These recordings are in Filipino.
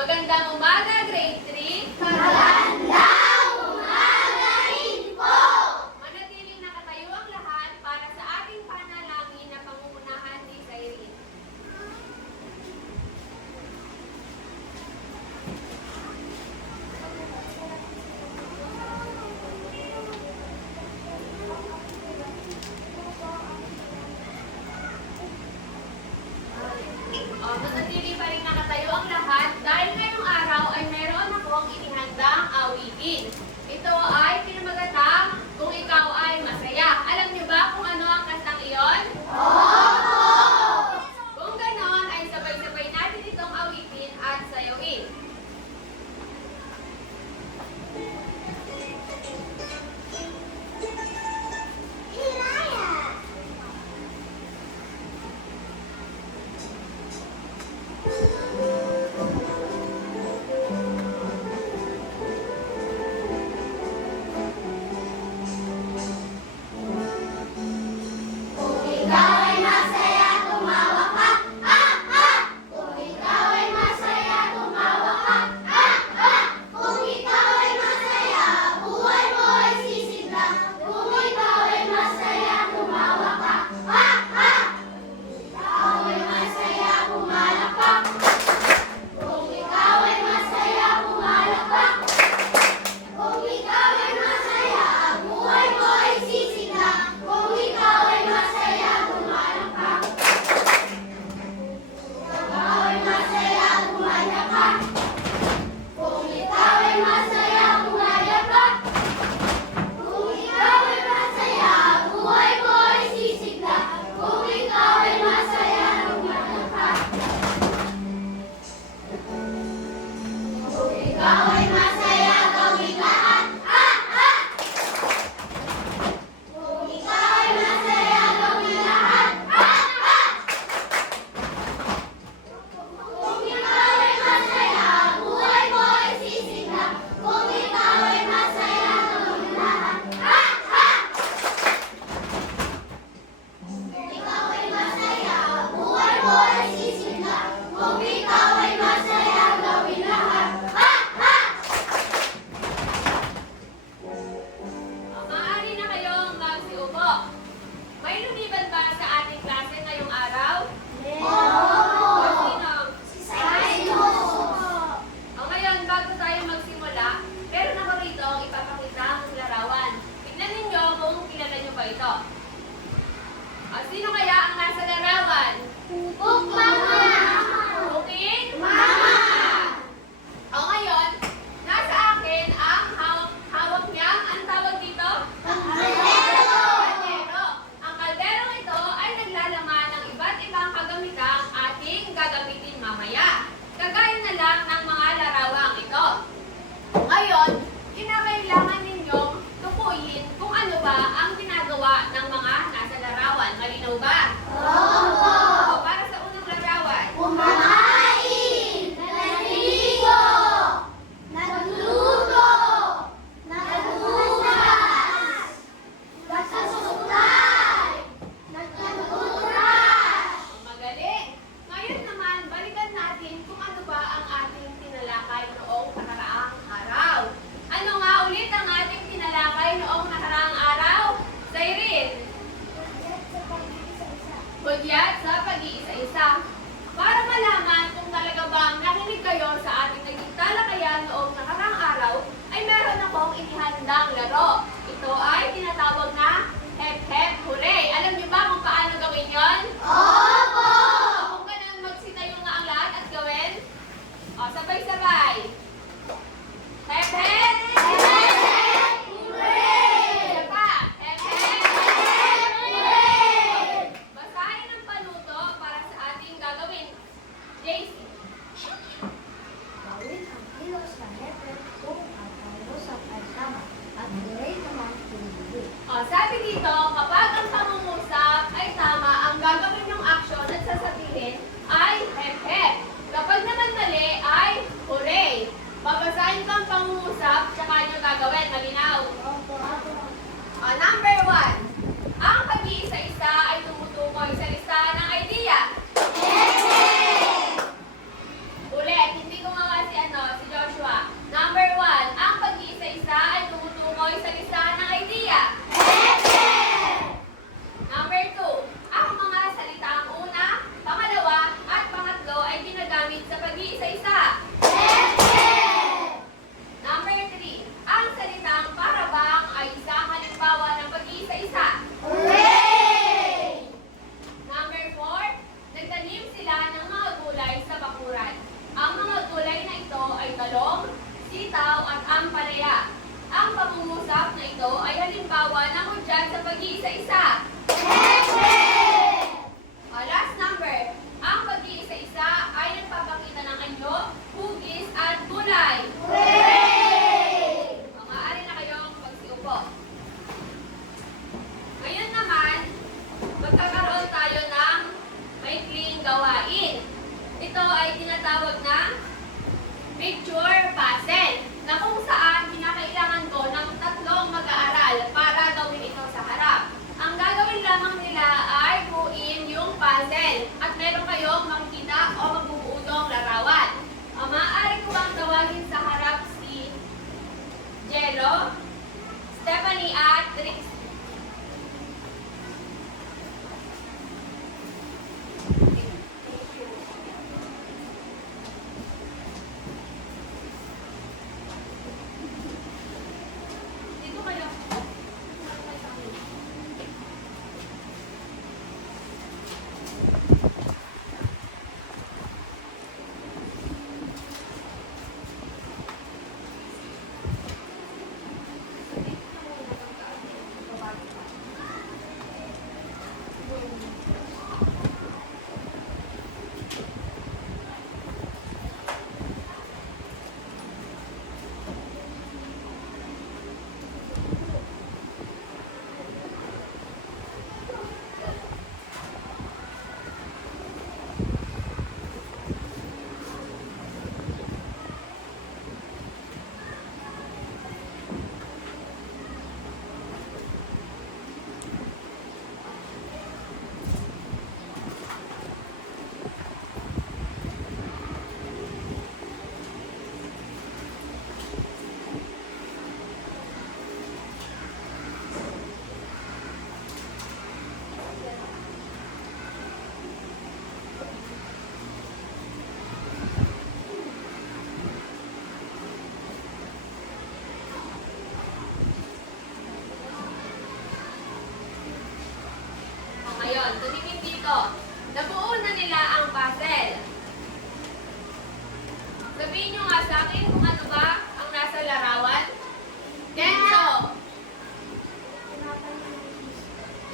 Magandang umaga, grade 3. Magandang umaga rin po! Manatiling nakatayo ang lahat para sa ating panalangin na pangungunahan ni Cyrene. Manatili pa rin nakatayo ang lahat dahil ngayong araw ay meron akong inihandang awitin. Ito ay pinamagatang Kung Ikaw Ay Masaya. Alam niyo ba kung ano ang kantang iyon? Opo! Kung ganon ay sabay-sabay natin itong awitin at sayawin. Hiraya! Kung ikaw ay masaya, tumawa ka, ah, ah! Kung ikaw ay masaya, tumawa ka, ah, ah! Kung ikaw ay masaya, buhay mo ay sisigla. Kung ikaw ay masaya, tumawa ka, ah, ah! Ikaw ay masaya, pumalakpak. Kung ikaw ay masaya, pumalakpak. Kung ikaw ay masaya, buhay mo ay sisigla. Kung ikaw ay masaya, pumalakpak. Ikaw ay masaya, pumalakpak. Kung ikaw ay masaya, pumalakpak. Kung ikaw ay masaya, buhay mo ay sisigla. Kung ikaw ay masaya, pumalakpak. Kung ikaw ay masaya, gawin lahat, ah, ah! Kung ikaw ay masaya, gawin lahat, ah, ah! Kung ikaw ay masaya, buhay mo ay sisigla. Kung ikaw ay masaya, gawin lahat, ah, ah! Kung ikaw ay masaya, buhay mo ay sisigla. Kung ikaw ay masaya, gawin lahat, ah, ah! Maaari na kayong magsiupo. May lumiban ba sa ating klase ngayong araw? O sino? O ngayon, bago tayo magsimula, meron ako rito ang ipapakita ang larawan. Tignan ninyo kung kilala nyo ba ito. Sino kaya ang nasa larawan? Pupuk Mama! Bukid? Mama! O ngayon, nasa akin ang hawak niya. Ang tawag dito? Kaldero! Kaldero. Ang kalderong ito ay naglalaman ng iba't ibang kagamitang ating gagamitin mamaya. Kagaya na lang ng mga larawang ito. Ngayon, kinakailangan ninyong tukuyin kung ano ba ang ginagawa ng mga nasa larawan. Malinaw ba? Opo! O, para sa unang larawan. Kumakain! Naliligo! Nagluto! Naghugas! Nagsusuklay! Nagtuturash! Magaling! Ngayon naman, balikan natin kung ano ba ang ating tinalakay noong nakaraang araw. Ano nga ulit ang ating tinalakay noong nakaraang araw? Cyrene, hudyat sa pag-iisa-isa. Para malaman kung talaga bang nakinig kayo sa ating naging talakayan noong nakaraang araw, ay meron akong inihandang laro. Ito ay tinatawag na Hep Hep Hooray. Alam niyo ba kung paano gawin yon? Opo! Kung ganun, magsitayo nga ang lahat at gawin. O, sabay-sabay. Hep, hep! Hooray! Isa pa. Hep, hep! Hooray! Basahin ang panuto para sa ating gagawin. JC. Gawin ang kilos na hepe kung ang pangusap ay tama at hooray naman pinibigay. O, sabi dito, kapag ang pangungusap ay tama, ang gagawin yung action at sasabihin ay hep, hep. Kapag naman mali ay hooray. Babasahin ko ang pangungusap, tsaka nyo gagawin. Malinaw. Number 1. Ang pag-iisa-isa ay tumutukoy sa listahan ng idea. Ulit, hindi ko nga kasi pag-iisa-isa? Number 3. Ang salitang parabang ay isang halimbawa ng pag-iisa-isa. Number 4. Nagtanim sila ng mga gulay sa bakuran. Ang mga gulay na ito ay talong, sitaw at ampalaya. Ang pangungusap na ito ay halimbawa ng hudyat sa pag-iisa-isa. Last number. Ang pag-iisa-isa ay nagpapakita ng anyo, hugis at gulay. Maaari na kayong magsiupo. Ngayon naman, magkakaroon tayo ng maikling gawain. Ito ay tinatawag na picture puzzle, na kung saan kinakailangan ko ng tatlong mag-aaral para gawin ito sa harap. Ang gagawin lamang nila ay buuin yung puzzle at meron kayong makikita o magbubuodong larawan. Maaari ko ang tawagin sa harap si Jello, Stephanie at Trix. Dito kayo. Ngayon, tumingin dito. Nabuo na nila ang puzzle. Sabihin nyo nga sa akin kung ano ba ang nasa larawan. Kenzo.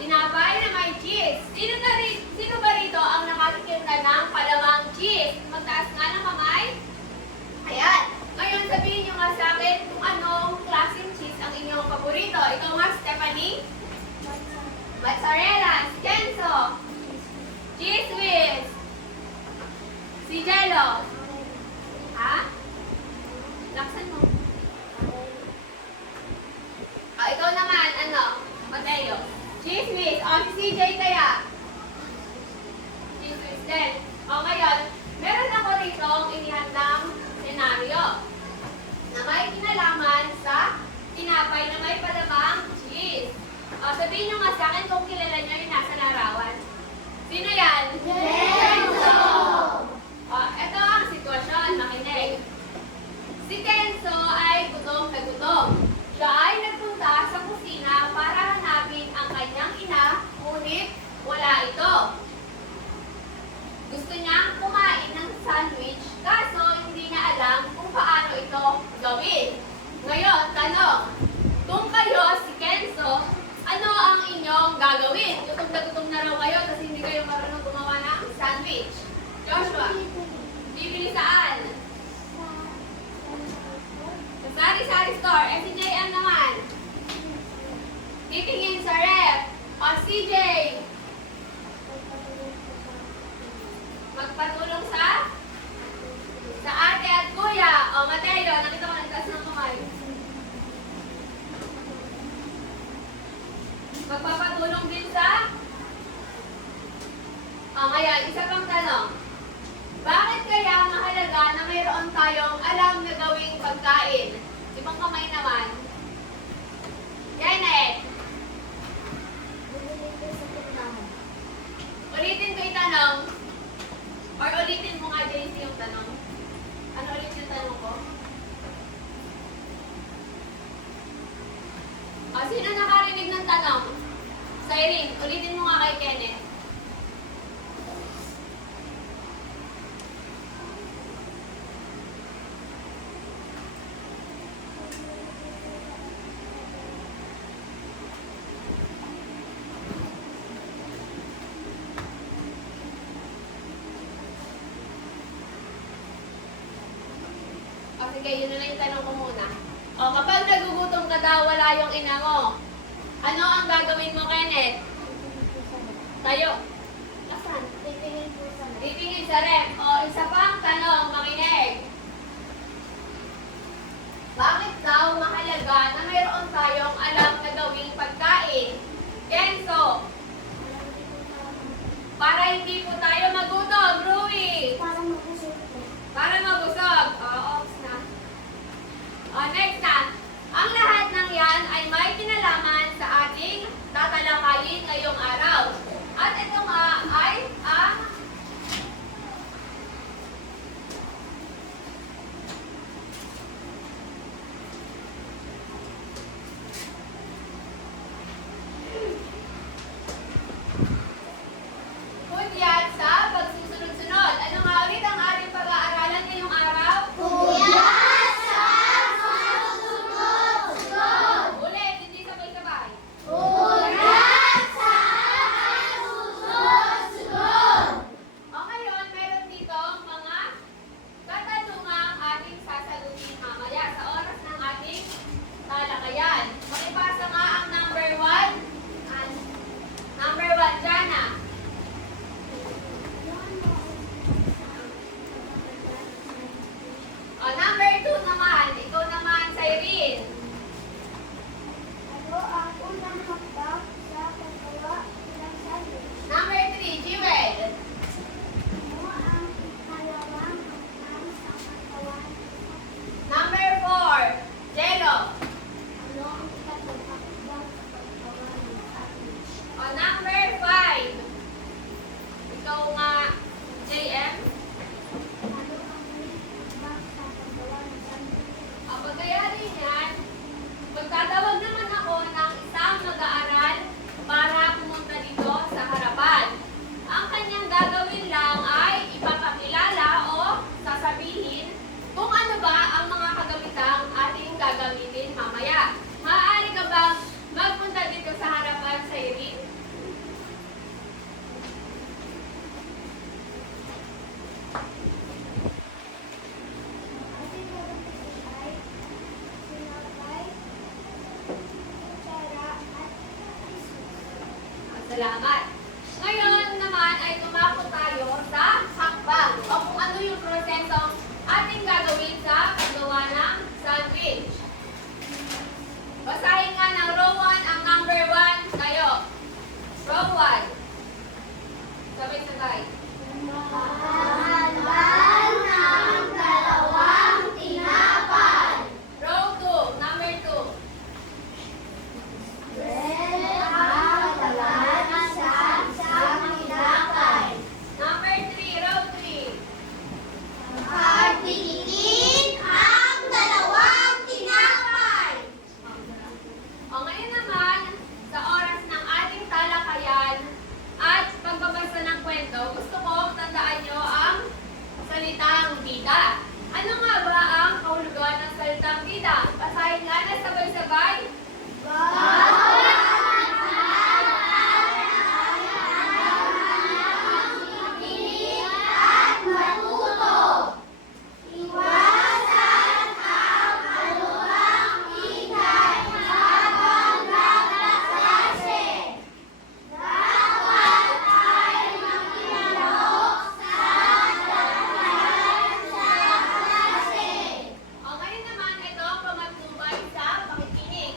Tinapay na may cheese. Sino ba rito ang nakatikim na ng palawang cheese? Magtaas nga ng kamay. Ayan. Ngayon, sabihin nyo nga sa akin kung anong klaseng cheese ang inyong paborito. Ikaw nga, Stephanie. Mozzarella, si Kenzo, cheese whiz, si Jello. Ha? Laksan mo. Ikaw naman, ano? Mateo. Cheese whiz. Si CJ kaya? Cheese whiz din. Ngayon, meron ako rito inihandang senaryo na may kinalaman sa tinapay na may palamang cheese. Sabihin nyo nga sa akin kung kilala nyo yung nasa larawan. Sino yan? Kenzo! Ito ang sitwasyon, makinig. Si Kenzo ay gutom na gutom. Siya ay nagpunta sa kusina para hanapin ang kanyang ina, ngunit wala ito. Gusto niyang kumain ng sandwich, kaso hindi niya alam kung paano ito gawin. Ngayon, tanong, kung kayo si Kenzo, ano ang inyong gagawin? Gutom na raw kayo kasi hindi kayo marunong gumawa ng sandwich. Joshua, bibili saan? Sa sari-sari store. Si JM naman. Titingin sa ref. CJ, magpatulong sa ate at kuya. Mateo, nakita ko nagtaas ng kamay. Magpapatulong din sa... ngayon, isa pang tanong. Bakit kaya mahalaga na mayroon tayong alam na gawing pagkain? Ibang kamay naman. Janet, ulitin ko yung tanong. Or ulitin mo nga, JC, yung tanong. sino nakarinig ng tanong? Cyrene, ulitin mo nga kay Kenneth. O sige, yun na lang yung tanong ko muna. O kapag nagugutom ka daw, wala yung ina mo. Ano ang gagawin mo, Kenneth? Tayo. Asan? Titingin po sa mga. Titingin sa ref. O isa pang tanong, makinig. Bakit daw mahalaga na mayroon tayong alam na gawing pagkain? Kenzo, para hindi po tayo magutom. Rui, Para mabusog po. para mabusog. Ops na. Next na. Ang lahat ng yan ay may kinalaman sa ating tatalakayin ngayong araw. At ito nga ay ang hudyat sa pagsusunod-sunod. Ano nga ulit ang ating pag-aaralan ngayong araw? Hudyat sa susunod-sunod. Ulit, hindi sabay-sabay. Hudyat sa susunod-sunod. O ngayon, meron dito mga katanungang ating sasagutin mamaya sa oras ng ating talakayan. Pakipasa nga ang number 1. Number 1, Jana. O number 2 naman, ikaw naman, Cyrene. Ano ang unang hakbang sa paggawa ng sandwich? Number 3, Jewel. Ano ang ikalawang hakbang sa paggawa ng sandwich? Number 4, Jello. Ano ang ikatlong hakbang sa paggawa ng sandwich? O number 5, ikaw nga, JM. Ano ang huling hakbang sa paggawa ng sandwich? Ang pagkayari niyan, magtatawag naman ako ng isang mag-aaral para pumunta dito sa harapan. Ang kanyang gagawin lang ay ipapakilala o sasabihin kung ano ba ang mga kagamitang ating gagamitin mamaya. Maaari ka bang magpunta dito sa harapan, Cyrene? Ating gagamitin ay sinapay, kutsara, at Salamat. Ngayon naman ay tumako tayo sa hakbang o kung ano yung proseso ating gagawin sa paggawa ng sandwich. Basahin nga ng row 1 ang number 1 kayo. Row 1. Sabay-sabay. Handaan ng dalawang tinapay. Row 2, number 2. Kalamasan sa tinapay. Number 3, row 3. Pagpiliin ang dalawang tinapay. O ngayon naman, sa oras ng ating talakayan at pagbabasa ng kwento, gusto ko tandaan nyo ang salitang bida. Ano nga ba ang kahulugan ng salitang bida? Basahin nga na sabay-sabay. At matuto. Iwasan ang anuhang ingay habang nagkaklase. Dapat ay makilahok sa talakayan sa klase. O ngayon naman, ito ang pamatnubay sa pakikinig.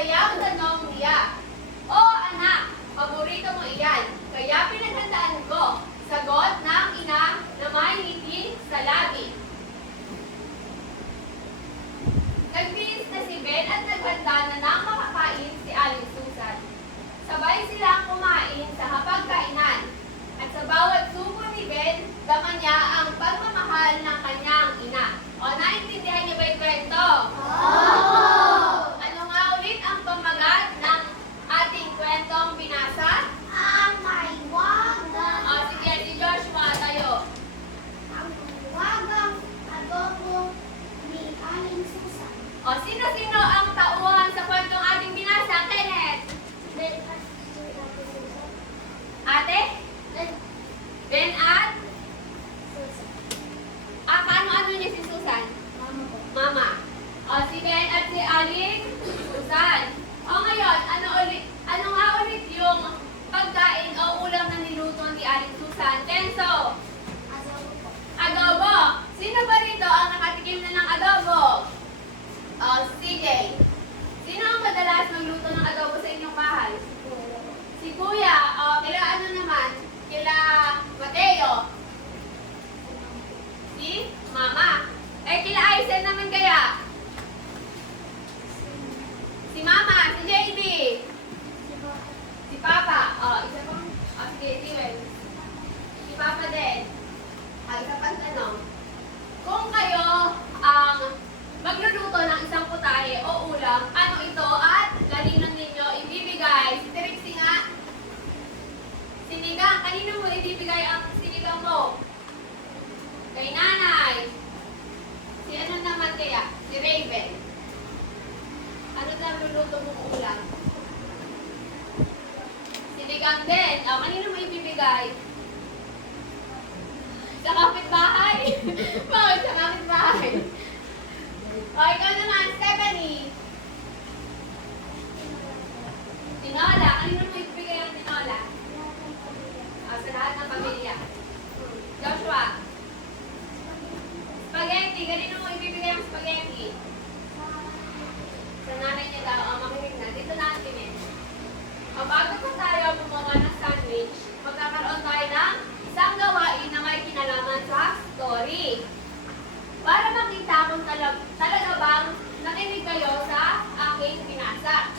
masayang tanong niya. O anak, paborito mo iyan, kaya pinaghandaan ko. Sagot ng ina na may ngiti sa labi. Nagbihis na si Ben at naghanda na nang makakain si Aling Susan. Sabay silang kumain sa hapagkainan. At sa bawat subo ni Ben, dama niya ang pagmamahal ng kanyang ina. O, naintindihan niyo ba yung kwento? Ano nga ulit ang pamagat ng ating kwentong binasa? Ang may wagang, O, sige, si Joshua, tayo. ang wagang adobo ni Aling Susan. O, sino-sino ang tauhan sa kwentong ating binasa? Kenneth? Ben at Susan. Ate? Ben Ben at? Susan. Paano niya si Susan? Mama ko. Mama. O, si Ben at si Aling Susan. O, ngayon, ano nga ulit yung pagkain o ulam na niluto ni Aling Susan? Kenzo? Adobo po. Adobo. Sino ba rito ang nakatikim na ng adobo? O, CJ. Sino ang madalas magluto ng adobo sa inyong bahay? Si Kuya. O, kila ano naman? Kila Mateo. Si Mama. Kila Aisen naman kaya? Si Mama, si JB. Si Papa. Isa pang, sige, si Wen. Si Papa din. Isa pang tanong. Kung kayo ang magluluto ng isang putahe o ulam, ano ito at galingan ninyo ibibigay? Si Trixie nga. Sinigang. Kanino mo ibibigay ang sinigang mo? Kay nanay. Si ano naman kaya? Si Raven. Ano na luluto mong ulam? Sinigang din. Kanino mo ibibigay? Sa kapitbahay? Bakit sa kapitbahay? Ikaw naman, Stephanie. Tinola. Kanino mo ibibigay ang tinola? Sa lahat ng pamilya. Joshua. Spaghetti. Kanino mo ibibigay ang spaghetti? Sa nanay niya daw. Makinig na. Dito na ang timin. Bago pa tayo gumawa ng sandwich, magkakaroon tayo ng isang gawain na may kinalaman sa story. Para makita kung talaga bang nakinig kayo sa aking binasa.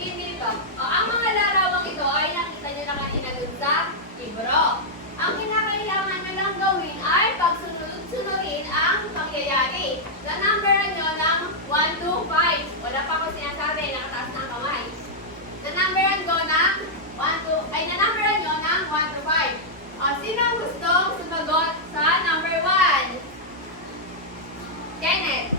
Hindi ito. Ang mga larawang ito ay nakita niyo na kanina dun sa libro. Ang kinakailangan nyo lang gawin ay pagsunod-sunodin ang pangyayari. Nanumberan nyo ng 1 to 5. Wala pa ako sinasabi, nakataas na ang kamay. Nanumberan nyo ng 1 to 5. Sino ang gustong sumagot sa number 1? Kenneth.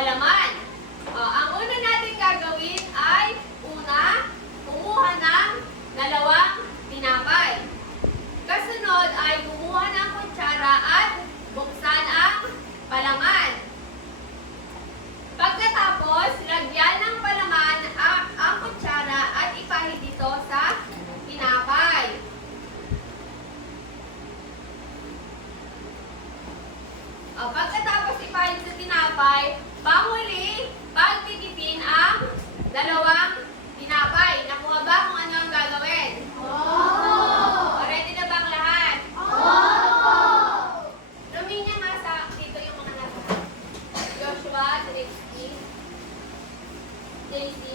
palaman. Ang una natin gagawin ay una, kumuha ng dalawang tinapay. Kasunod ay kumuha ng kutsara at buksan ang palaman. Pagkatapos, lagyan ng palaman ang kutsara at ipahid ito sa tinapay. Pagkatapos ipahid sa tinapay, panghuli, pagtitipin ang dalawang tinapay. Nakuha ba kung ano ang gagawin? Ready na ba ang lahat? Lumin niya nga sa dito yung mga nasa. Joshua, Trixie, Daisy,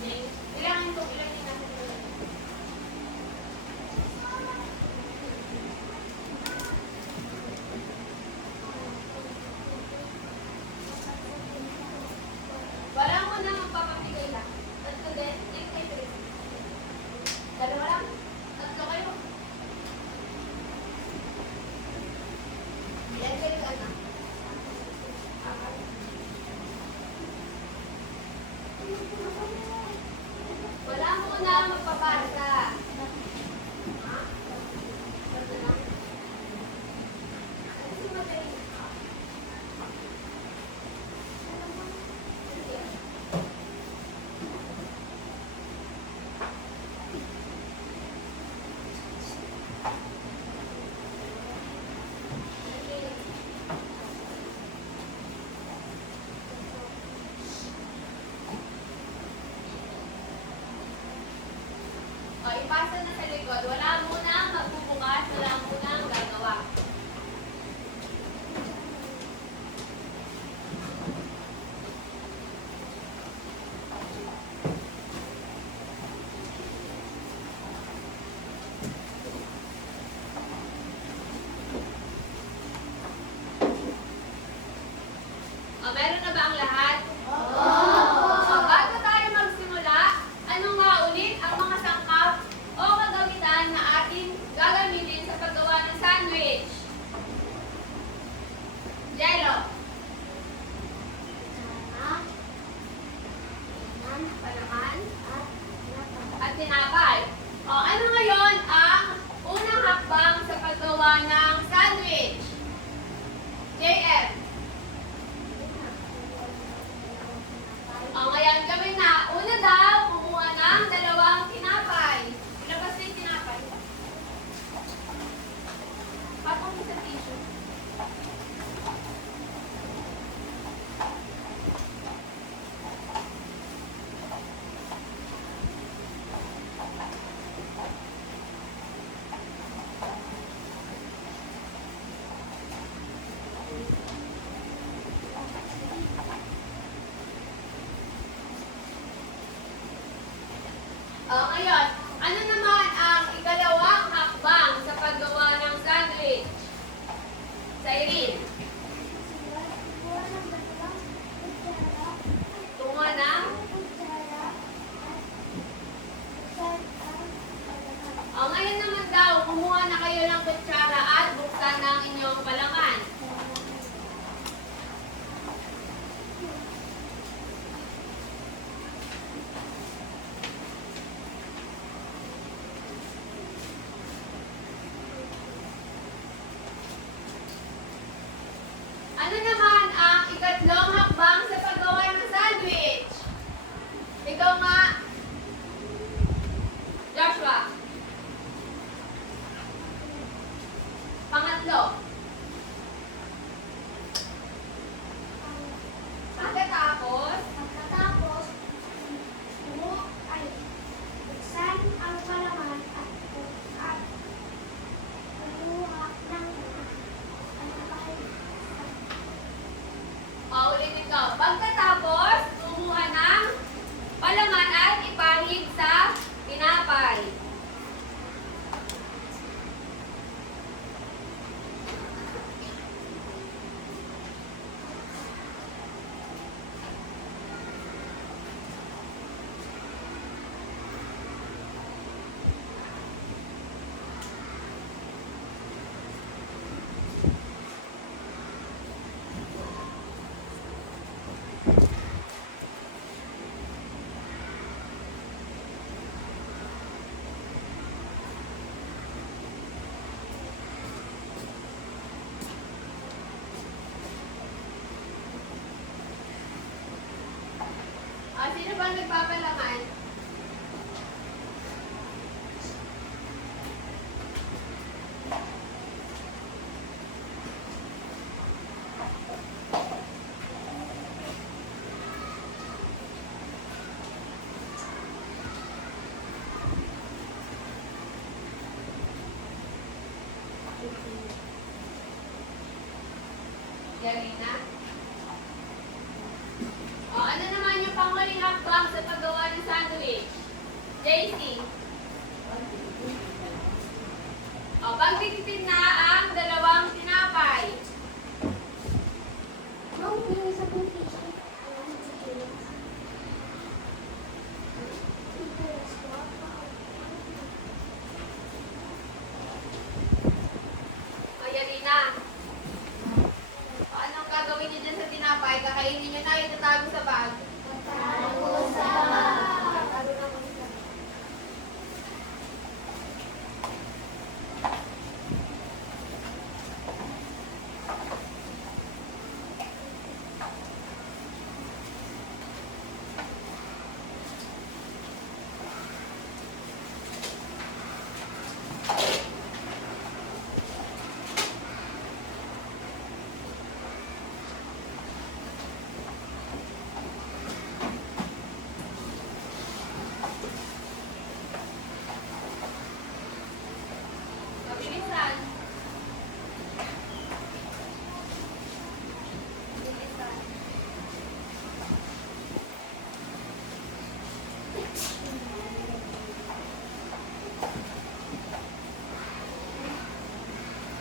James. Ilangin ko, ilangin natin. Wala mo na magpapamigay lang. Tatlo din. Next kay Trixie. Dalawa lang. Tatlo kayo. Ilan kayo anak? Wala mo na magpapasa. Ha? Tatlo lang. Kasi magaling ka. Sige. Ipasa na sa likod. Wala muna magbubukas, wala muna ang gagawa. Meron na ba ang lahat? Bago tayo magsimula, ano nga ulit ang mga sangkap o kagamitan na ating gagamitin sa paggawa ng sandwich? Jello. Palaman. At tinapay. Ano ngayon ang unang hakbang sa paggawa ng sandwich? JF. Ngayon gawin na. Una daw, kumuha ng dalawang tinapay. Ilabas na yung tinapay. Patong mo sa tissue. Ngayon, ano naman ang ikalawang hakbang sa paggawa ng sandwich? Sa Irene. Tunga ng? Ngayon naman daw, kumuha na kayo ng kutsara at buksan ng inyong palaman. Ano naman ang ikatlong hakbang sa paggawa ng sandwich? Ikaw nga, Joshua. Pangatlo. Pagkatapos, buksan ang palaman at kumuha ng Ulitin ko. Pagkatapos, kumuha ng palaman at ipahid sa tinapay. Yarina? O, ano naman yung panghuling hakbang sa paggawa ng sandwich? JC? O, pagtitin na ang dalawang tinapay. Ma'am, yung isa pong t-shirt. Alam sa kilos. O, Yarina? O, anong gagawin niyo dyan sa tinapay? Kakainin niyo na, itatago sa bag. Mabilisan. Mabilisan.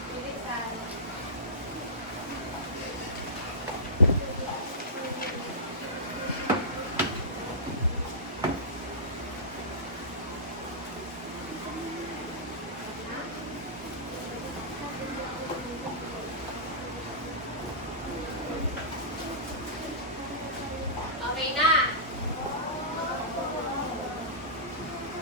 Mabilisan. Okay na.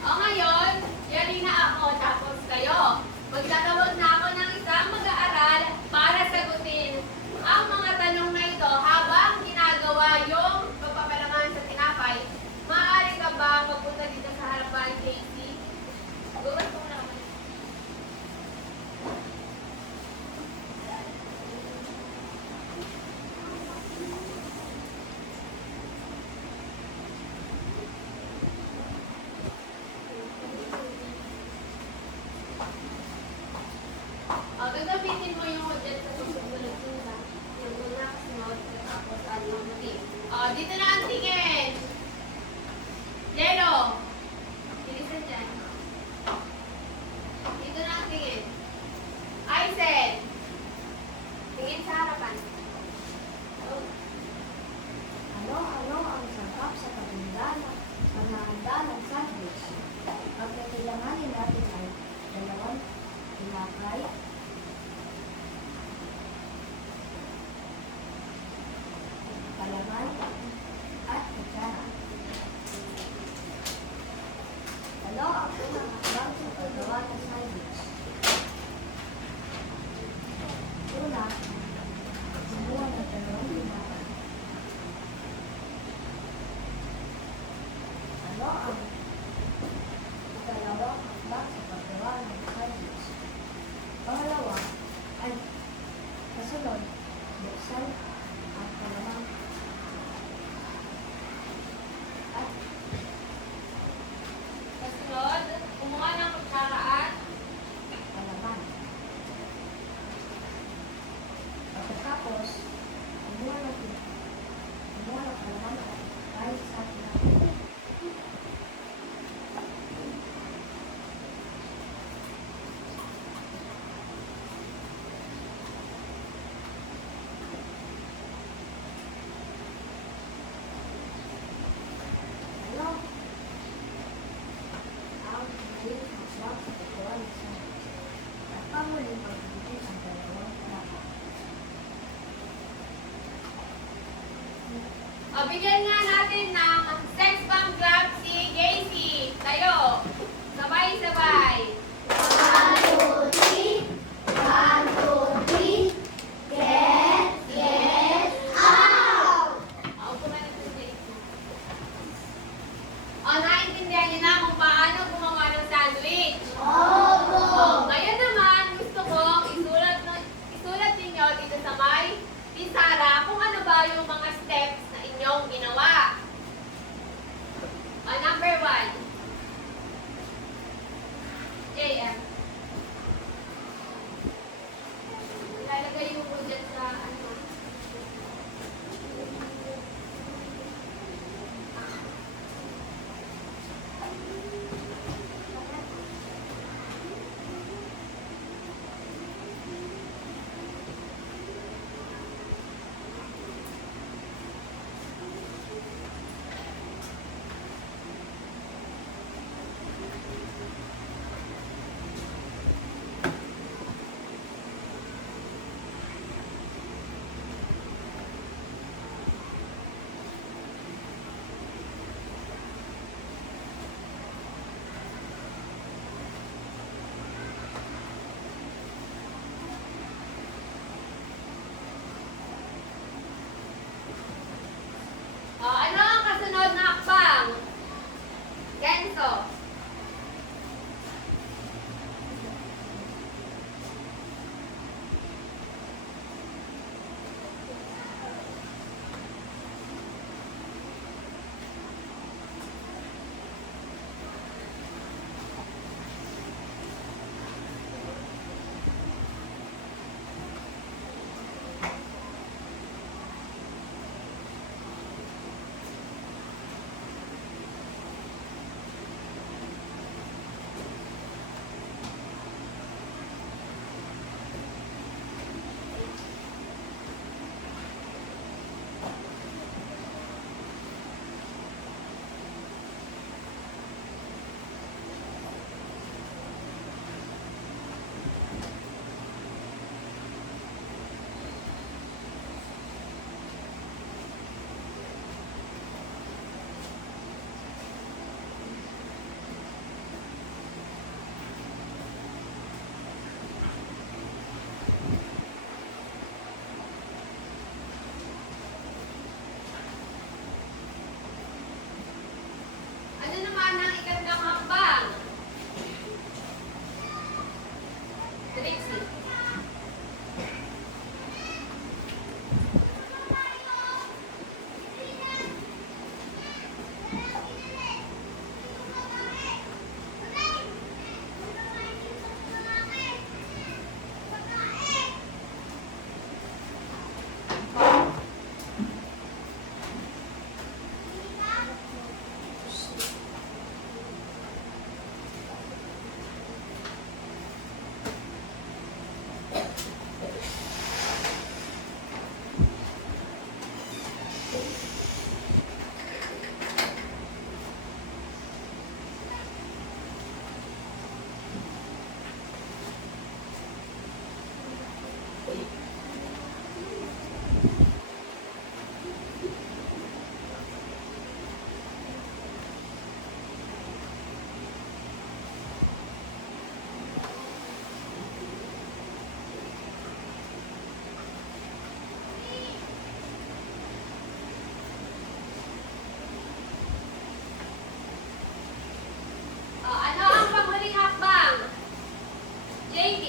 O ngayon, yari na ako tapos kayo. Magtatawag na ako ng isang mag-aaral para sagutin ang mga tanong na ito habang ginagawa yung pagpapalaman sa tinapay. Maaari ka ba magpunta dito sa harapan, Casey? Gubat ko naman. O, gagamitin mo yung dyan sa susunod sila. Yung una, kasunod, tapos ano natin. O, dito na ang tingin. Yellow. Bilisan dyan. Dito na ang tingin. Aisen. Tingin sa harapan. Oh. Ano ang sangkap sa panahanda ng sandwich? Ang kailanganin natin ay dalawang tinapay, palaman, at kutsara. Ano ang unang hakbang sa paggawa ng sandwich? Una, kumuha ng dalawang tinapay. Ano ang ikalawang hakbang sa paggawa ng sandwich? Pangalawa ay kasunod, buksan ang palamang at Kasunod, kumuha ng kutsara at palaman. Pagkatapos, kumuha ng palaman at kahit sa tinapay. Ano ang huling hakbang sa paggawa ng sandwich? At panguling pagbibitin ang dalawang tinapay. O, bigyan nga natin ng sex bomb clap si Casey. Tayo. Sabay-sabay. 1, 2, 3. 1, 2, 3. Get out! O, upo ka na sa Casey. O, naintindihan niyo na kung paano gumawa ng sandwich. Opo! O, ngayon naman, gusto kong isulat ninyo dito sa may pisara kung ano ba yung mga steps na inyong ginawa. Number 1. Trixie. Ano ang panghuling hakbang? JP.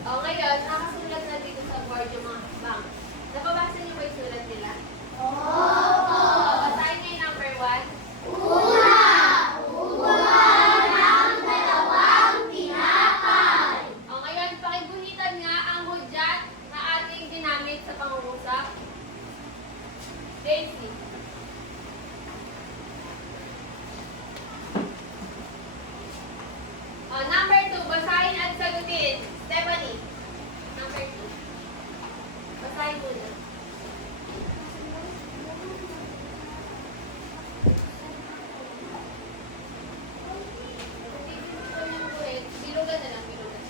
O ngayon, nakasulat na dito sa board yung mga hakbang. Napabasa niyo ba yung sulat nila? Opo. Basahin niyo yung number 1. Una, upuan ng dalawang tinapay. O ngayon, pakibunitan nga ang hudyat na ating ginamit sa pangungusap. Daisy. O, number 2, basahin at sagutin. Stephanie. Number 2. Basahin muna. Bilugan na lang, bilugan.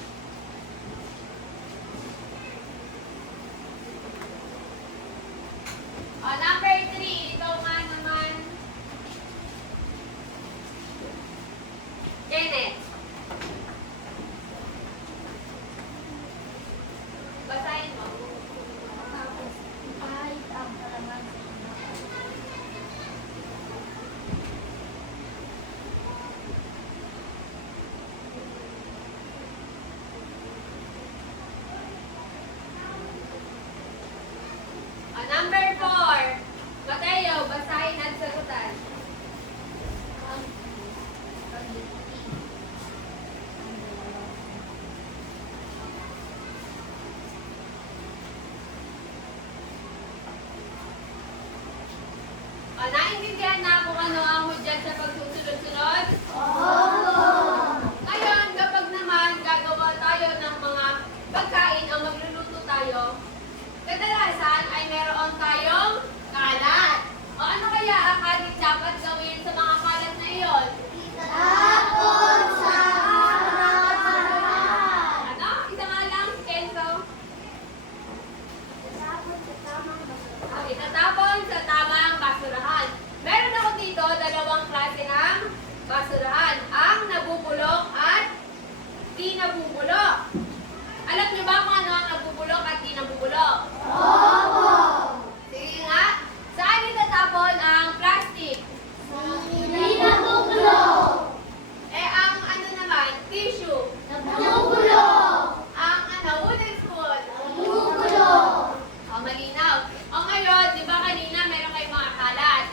O, number 3, ito nga naman. Kenneth. Basahin mo. Kahit ang kalaman sa tinapay. Number 4. Mateo, basahin at sagutan. Ang paglikti. Ang dalawang Naintindihan na kung ano ang hudyat sa pagsusunod-sunod? Opo. Ngayon, kapag naman gagawa tayo ng mga pagkain o magluluto tayo, kadalasan ay meron tayong kalat. O ano kaya ang ating dapat gawin sa mga kalat na iyon? Tapon sa basurahan. Ano? Isa nga lang, Kenzo. Tapon sa tamang basurahan. Itatapon sa tamang basurahan. Meron ako dito dalawang klase ng basurahan. Ang nabubulok at di nabubulok. Alam niyo ba kung ano ang nabubulok at di nabubulok? Opo. Sige nga. Saan itatapon ang plastic? Hindi nabubulok. Ang ano naman, tissue. Nabubulok. Ang ano, wooden spoon. Nabubulok. Malinaw. O ngayon, di ba kanina meron kayong mga kalat?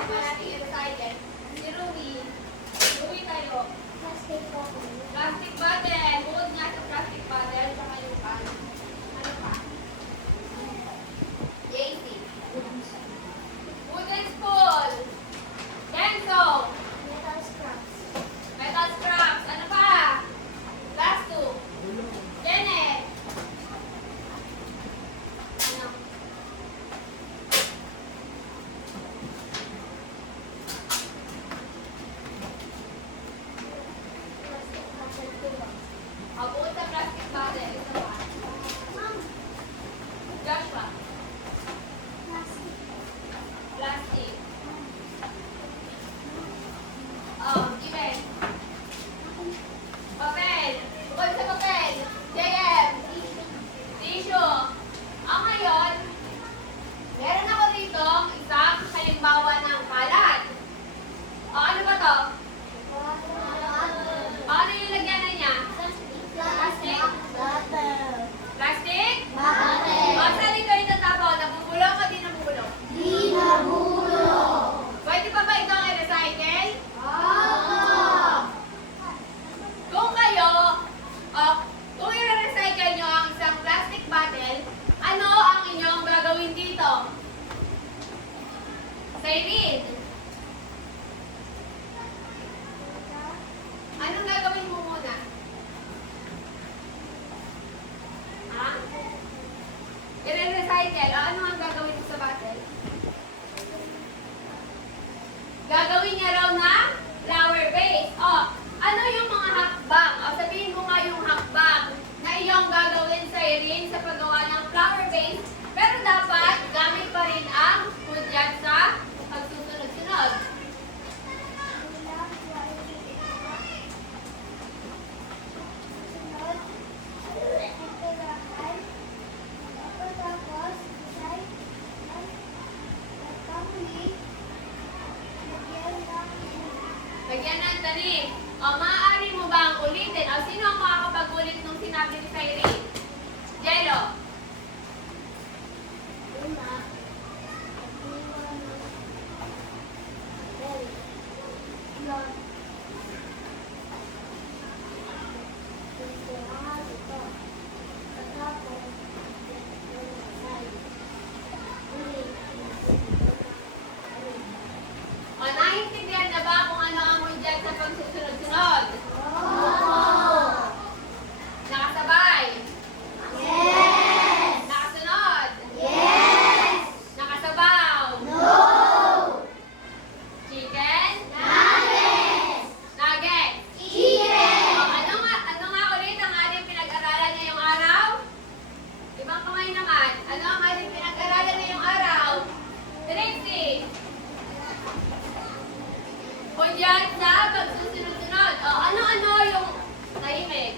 pwede pa natin i-recycle. Si Rui. Rui tayo. Plastic po. Plastic bottle. Bukod nga sa plastic bottle, saka yung pan. Ano pa? JC. Wooden spoon. Denso. Metal scraps. Metal scraps. Ano pa? Last two. Janet. Ano? Plastic bottle tuba. Bukod sa plastic bottle, ito pa. Ma'am, Joshua. plastic. Plastic. Given. Papel. Bukod sa papel. JM. Tissue. Ngayon, meron ako dito isang halimbawa ng kalat. Ano ba to? Ano yung lagyanan niya? Plastic? Plastic? Basta dito yung tatapaw. Nabubulong o di nabubulong? Pwede pa ba itong i-recycle? Kung kayo, kung i-recycle nyo ang isang plastic bottle, ano ang inyong gagawin dito? Saylin, anong gagawin mo muna? Ha? I-recycle, ano ang gagawin mo sa bottle? Gagawin niya raw na flower base. Ano yung mga hakbang? Sabihin mo nga yung hakbang na iyong gagawin sa Irene sa paggawa ng flower base. Pero dapat gamit pa rin ang hudyat sa pagsusunod-sunod. Lagyan ng tanim. Maaari mo bang ulitin? Sino ang makakapag-ulit nung sinabi ni Irene? Jello. Naiintindihan na ba kung ano ang hudyat sa pagsusunod-sunod? Nakasabay? Nakasunod? Nakasabaw? Chicken? Nuggets? Ano nga ulit ang ating pinag-aralan ngayong araw? Ibang kamay naman. Ano ang ating pinag-aralan ngayong araw? Trixie? Hudyat sa pagsusunod-sunod. Ano-ano yung tahimik?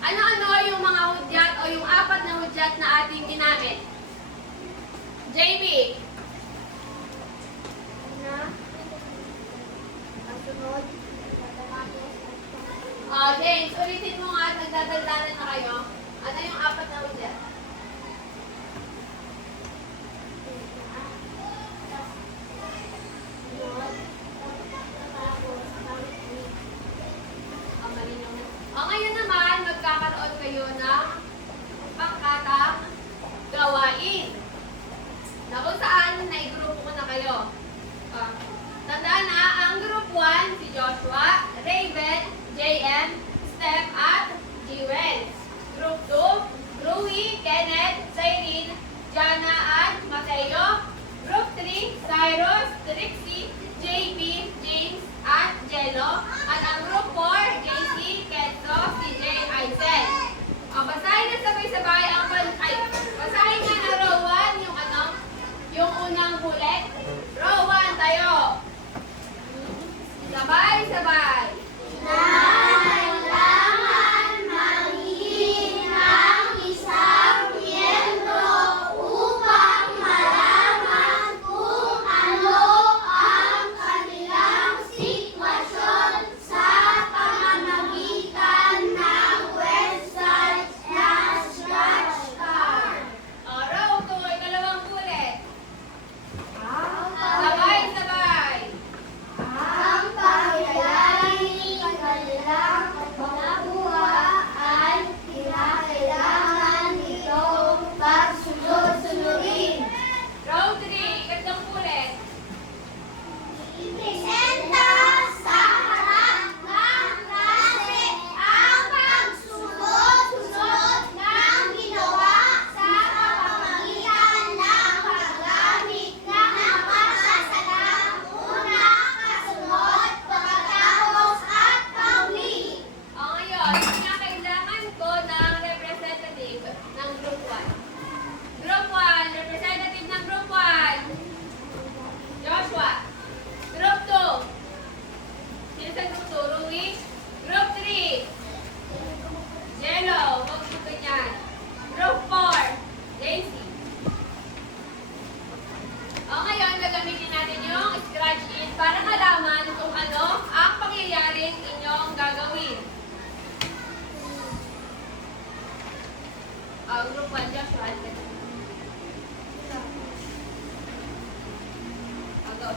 Ano-ano yung mga hudyat o yung apat na hudyat na ating ginamit? JB? James, ulitin mo nga at nagdadaldalan na kayo. Ano yung apat na hudyat? Ngayon naman, magkakaroon kayo ng pangkatang gawain. Na kung saan, naigrupo ko na kayo. Tandaan na, ang group 1, si Joshua, Raven, JM, Steph, at Jewel. Group 2, Rui, Kenneth, Cyrene, Jana, at Mateo. Group 3, Cyrus, Trixie, JB, James, at Jello. At ang group 4, JC, Kenzo, CJ, Aizen. Basahin na sabay-sabay ang basahin nga na row 1 yung unang bullet. Row 1 tayo. Sabay-sabay. Kailangan maging ng isang miyembro upang malaman kung ano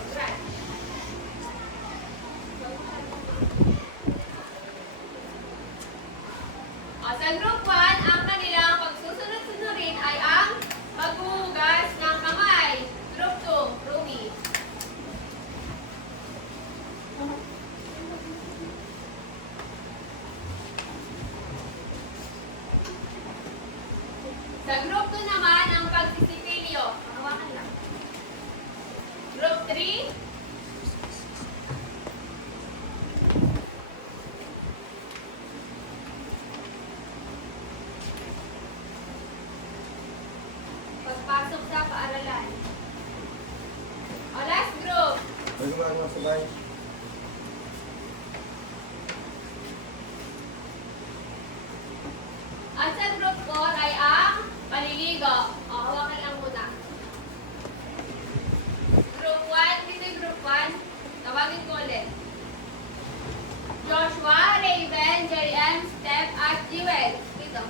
surat. Sa group 1, ang kanilang pagsusunod-sunurin ay ang paghuhugas ng kamay. Group 2, Ruby. Sa group 2 naman, ang pagsisipilyo. Hawakan lang. Group 3, pagpasok sa paaralan. O, last group. Pwede ba naman sabay? At sa group 4 ay ang paliligo. O, hawakan lang muna. Group 1, dito yung group 1. Tawagin ko ulit. Joshua, Raven, JM, Steph, at Jewel. Dito.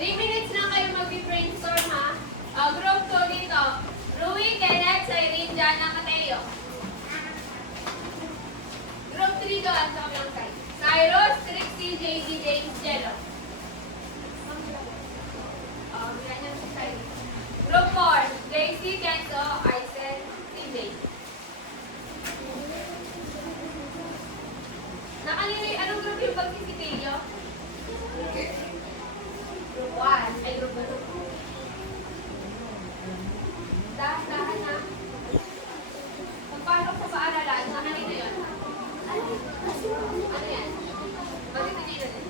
3 minutes lang kayo mag-brainstorm ha. O, group 2 dito. Rui, Kenneth, Cyrene, Jana, Mateo. Group 3 doon sa kabilang side. Cyrus, Trixie, JD, James, Jello. Ganyan si Cyrus. Group 4, JC, Kenzo, Aisen, CJ. Nakalili, anong group yung pagsisipilyo? Group 1. Ay, group 2. Dahan-dahan na. Pagpasok sa paaralan, sa kanina yun. Ano yan? Bakit hindi na din?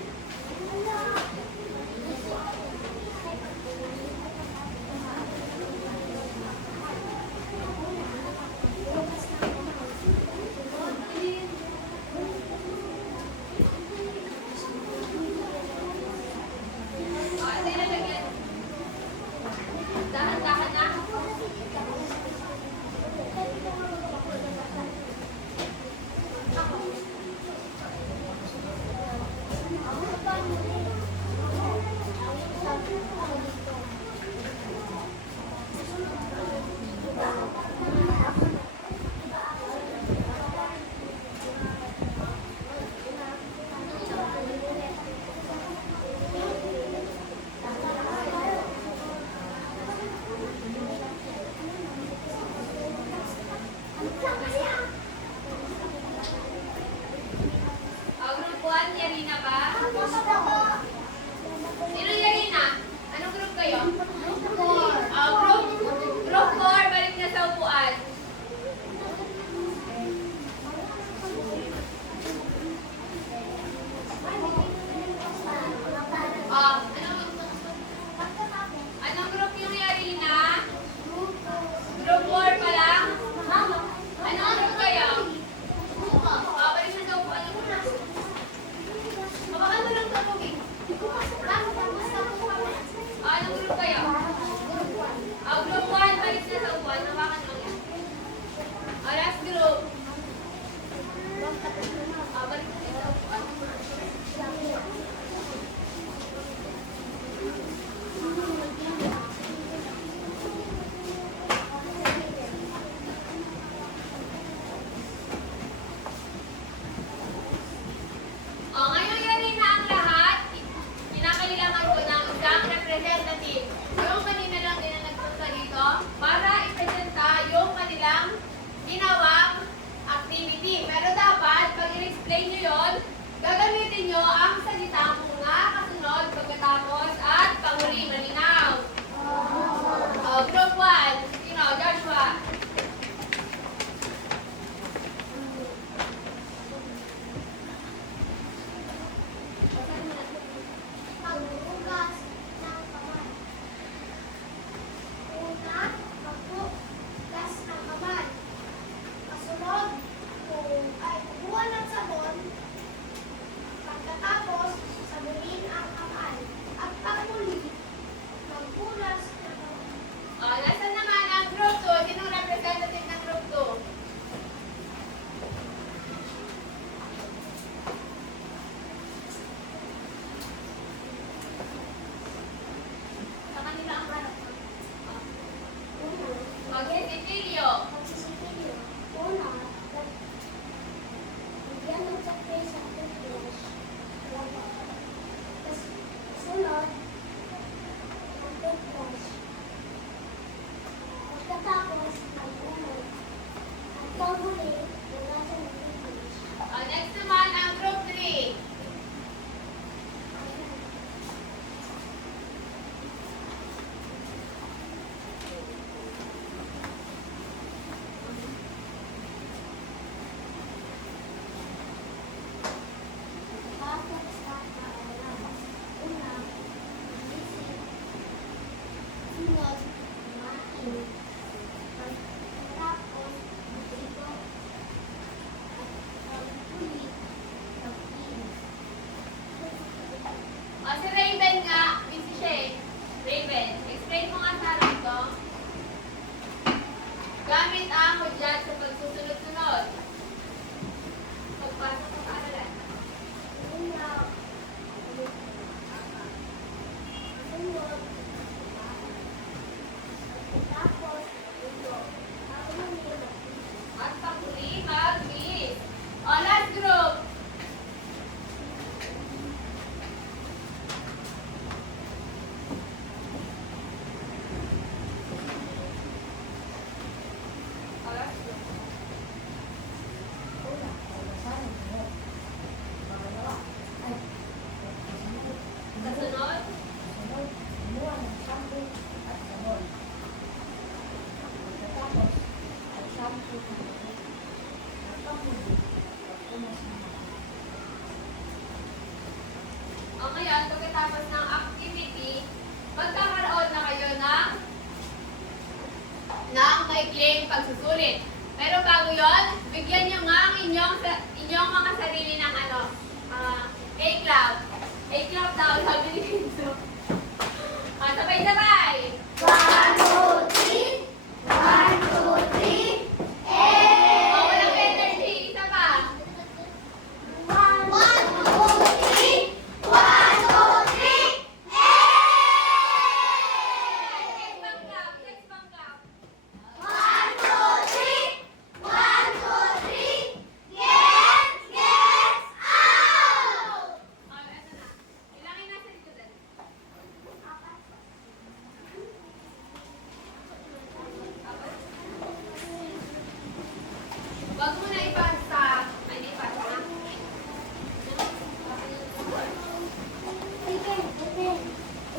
Magsisipilyo. Magsisipilyo. Una, bigyan ng sakay sa toothbrush. Laba. Tapos, sunod, ang toothbrush. Pagkatapos, ang unod. At panghuli, hugasan ng toothbrush. Next naman ang group 3. Tapos, una, isip. Sunod, kumain. Pagkatapos, mag-ibo. At huli, mag-inis. Si Raven nga, busy siya eh. Raven, explain mo nga sa akin to. Gamit ang hudyat sa pagsusunod-sunod. Pagpasok sa paaralan. Una, sunod, tapos, ibo. Tapos, huli, At sa huli, mag-miss. Last group. Last group. Una, hugasan ng buhok. Pangalawa, ay, kasunod. Kasunod. Kasunod, kumuha ng shampoo at sabon. Pagkatapos, ay shampoo ng buhok. At panghuli, pagpunas ng mata. O ngayon, pagkatapos ng activity, magkakaroon na kayo ng maikling pagsusulit. Pero bago yon, bigyan nyo nga ang inyong mga sarili ng A-club. A-club daw, sabi ni Kenzo. Sabay-sabay. 1, 2, 3. 1, 2, 3. Walang energy. Isa pa. 1, 2, 3. 1, 2, 3. Next pang clap. Next pang clap. 1, 2, 3. 1, 2, 3. Gets out! Eto na. Ilangin nasa dito din. Wag mo na ipasa. Ay, hindi ipasa na. Sige.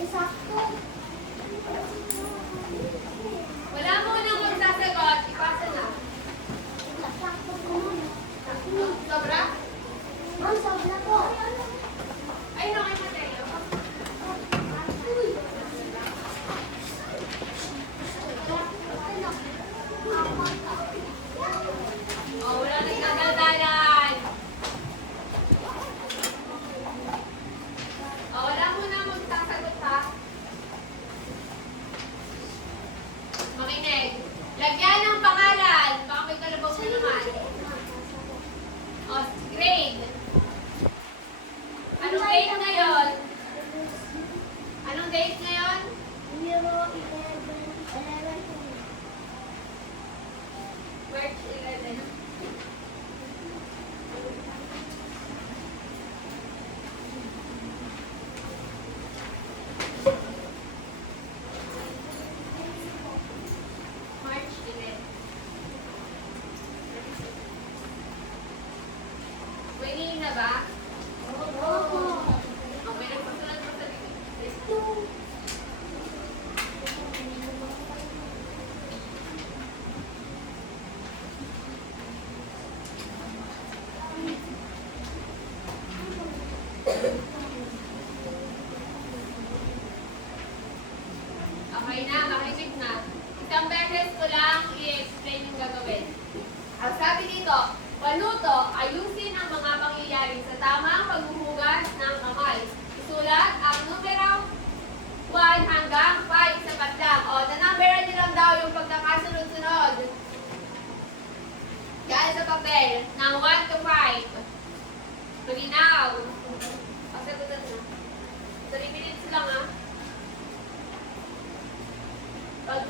Isakto. Wala mo nang magsasagot. Ipasa na. Isakto ko muna. Sobra? Ma'am, sobra po. Ay, no, kay Mateo. Wala nagdadaldalan. Wala mo na magsasagot, ha? Makinig. Lagyan ng pangalan. Baka may kalabaw na naman. Grade. Anong date ngayon? Anong date ngayon? Euro 11. March 11. March 11. Winning na ba? Okay, nagpasunod mo sa list. Okay na, makinig na. Isang beses ko lang i-explain yung gagawin. Ang sabi dito, panuto, ayusin ang mga pangyayari sa tamang paghuhugas ng kamay. Isulat ang numero 1 hanggang 5 sapat lang. Nanumberan nyo lang daw yung pagkakasunod-sunod. Yan sa papel, ng 1 to 5. Malinaw. Pasagutan na. 3 minutes lang, ha. Pag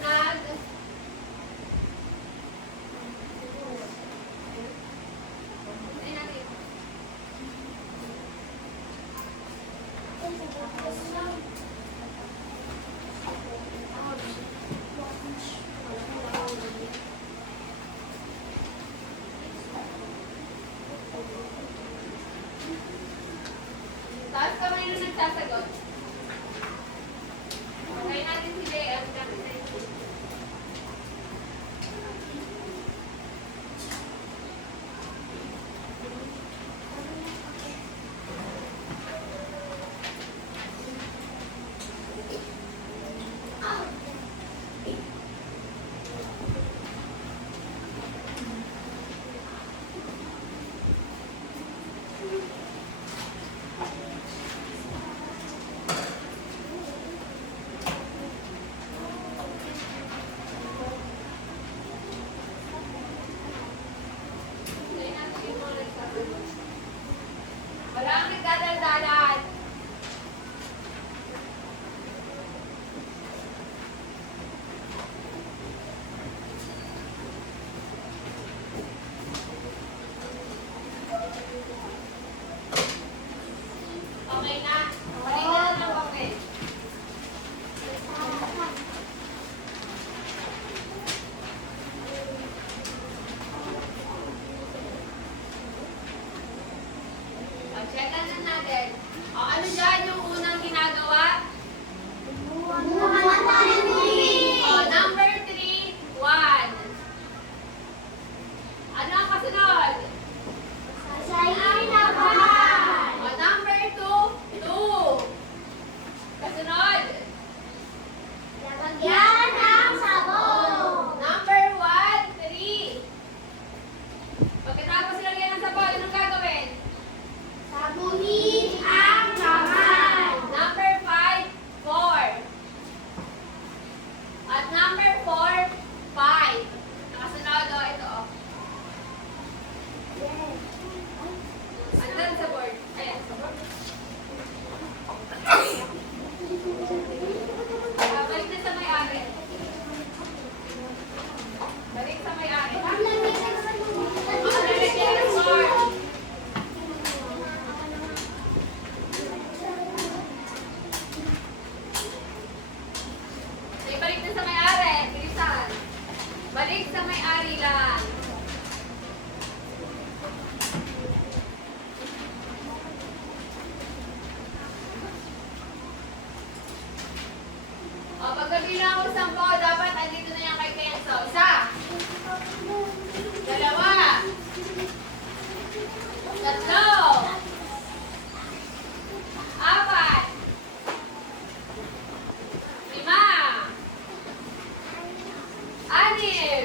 anim.